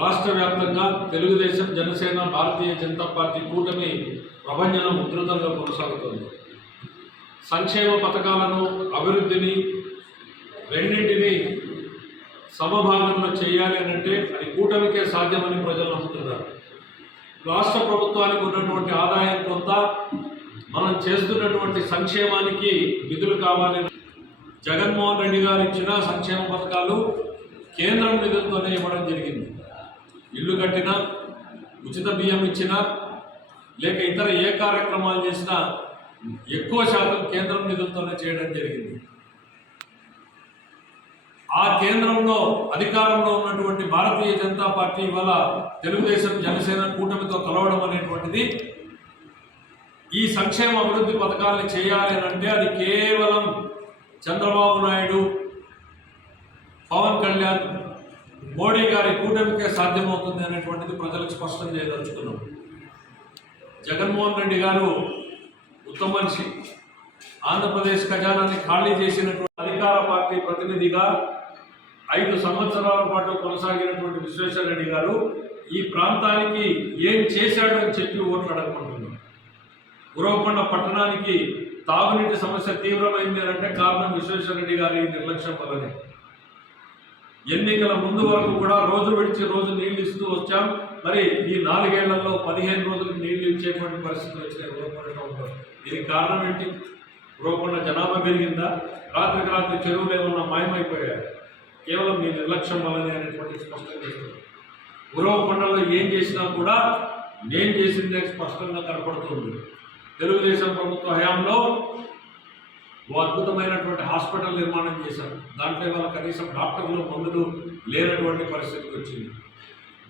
రాష్ట్ర వ్యాప్తంగా తెలుగుదేశం జనసేన భారతీయ జనతా పార్టీ కూటమి ప్రభంజనం ఉధృతంగా కొనసాగుతోంది. సంక్షేమ పథకాలను అభివృద్ధిని రెండింటిని సమభాగంలో చేయాలి అని అంటే అది కూటమికే సాధ్యమని ప్రజలు నమ్ముతున్నారు. రాష్ట్ర ప్రభుత్వానికి ఉన్నటువంటి ఆదాయం కొంత మనం చేస్తున్నటువంటి సంక్షేమానికి నిధులు కావాలని జగన్మోహన్ రెడ్డి గారు ఇచ్చిన సంక్షేమ పథకాలు కేంద్రం నిధులతోనే ఇవ్వడం జరిగింది. ఇల్లు కట్టినా ఉచిత బియ్యం ఇచ్చినా లేక ఇతర ఏ కార్యక్రమాలు చేసినా ఎక్కువ శాతం కేంద్రం నిధులతోనే చేయడం జరిగింది. ఆ కేంద్రంలో అధికారంలో ఉన్నటువంటి భారతీయ జనతా పార్టీ ఇవాళ తెలుగుదేశం జనసేన కూటమితో కలవడం అనేటువంటిది ఈ సంక్షేమ అభివృద్ధి పథకాలను చేయాలి అంటే అది కేవలం చంద్రబాబు నాయుడు పవన్ కళ్యాణ్ మోడీ గారి కూటమికే సాధ్యమవుతుంది అనేటువంటిది ప్రజలకు స్పష్టం చేయదలుచుకున్నాం. జగన్మోహన్ రెడ్డి గారు ఉత్తమ మనిషి. ఆంధ్రప్రదేశ్ ఖజానాన్ని ఖాళీ చేసినటువంటి అధికార పార్టీ ప్రతినిధిగా ఐదు సంవత్సరాల పాటు కొనసాగినటువంటి విశ్వేశ్వర రెడ్డి గారు ఈ ప్రాంతానికి ఏం చేశాడు అని చెప్పి ఓట్లు అడగమంటున్నారు గురవకొండ పట్టణానికి తాగునీటి సమస్య తీవ్రమైంది అని అంటే కారణం విశ్వేశ్వర రెడ్డి గారి నిర్లక్ష్యం వల్లనే. ఎన్నికల ముందు వరకు కూడా రోజు విడిచి రోజు నీళ్ళు ఇస్తూ వచ్చాం. మరి ఈ నాలుగేళ్ళలో పదిహేను రోజులకు నీళ్ళు ఇచ్చేటువంటి పరిస్థితులు వచ్చినాయి ఉరవకొండ టౌన్లో దీనికి కారణం ఏంటి? ఉరవకొండ జనాభా పెరిగిందా? రాత్రికి రాత్రి చెరువులు ఏమన్నా మాయమైపోయాయి? కేవలం మీ నిర్లక్ష్యం వల్లనే అనేటువంటి స్పష్టం చేస్తుంది ఉరవకొండలో ఏం చేసినా కూడా నేను చేసిందే స్పష్టంగా కనపడుతుంది తెలుగుదేశం ప్రభుత్వ హయాంలో ఓ అద్భుతమైనటువంటి హాస్పిటల్ నిర్మాణం చేశాం దాంట్లో వాళ్ళ కనీసం డాక్టర్లు మందులు లేనటువంటి పరిస్థితికి వచ్చింది.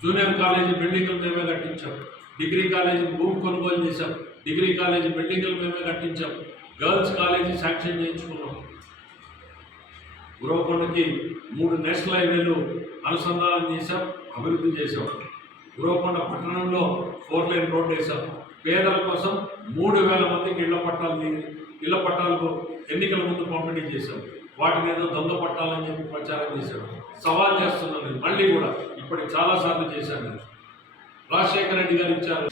జూనియర్ కాలేజీ బిల్డింగ్లు మేమే కట్టించాం. డిగ్రీ కాలేజీ భూమి కొనుగోలు చేశాం. డిగ్రీ కాలేజీ బిల్డింగ్లు మేమే కట్టించాం. గర్ల్స్ కాలేజీ శాంక్షన్ చేయించుకున్నాం. గురవకొండకి మూడు నేషనల్ హైవేలు అనుసంధానం చేశాం అభివృద్ధి చేశాం. గురవకొండ పట్టణంలో ఫోర్ లైన్ రోడ్ వేశాం. పేదల కోసం మూడు వేల మందికి ఇళ్ళ పట్టాలు ఇళ్ళ పట్టాలకు ఎన్నికల ముందు పంపిణీ చేశాం. వాటిని ఏదో దొంగ పట్టాలని చెప్పి ప్రచారం చేశారు సవాల్ చేస్తున్నాను నేను. మళ్ళీ కూడా ఇప్పటికి చాలాసార్లు చేశాను. రాజశేఖర రెడ్డి గారు ఇచ్చారు.